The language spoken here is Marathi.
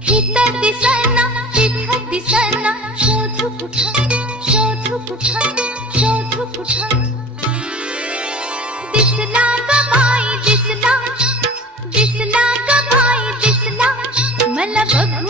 इथं दिसना तिथं दिसना, शोधू कुठं शोधू कुठं शोधू कुठं. दिसला ग बाई दिसला, दिसला ग बाई दिसला, मला बघू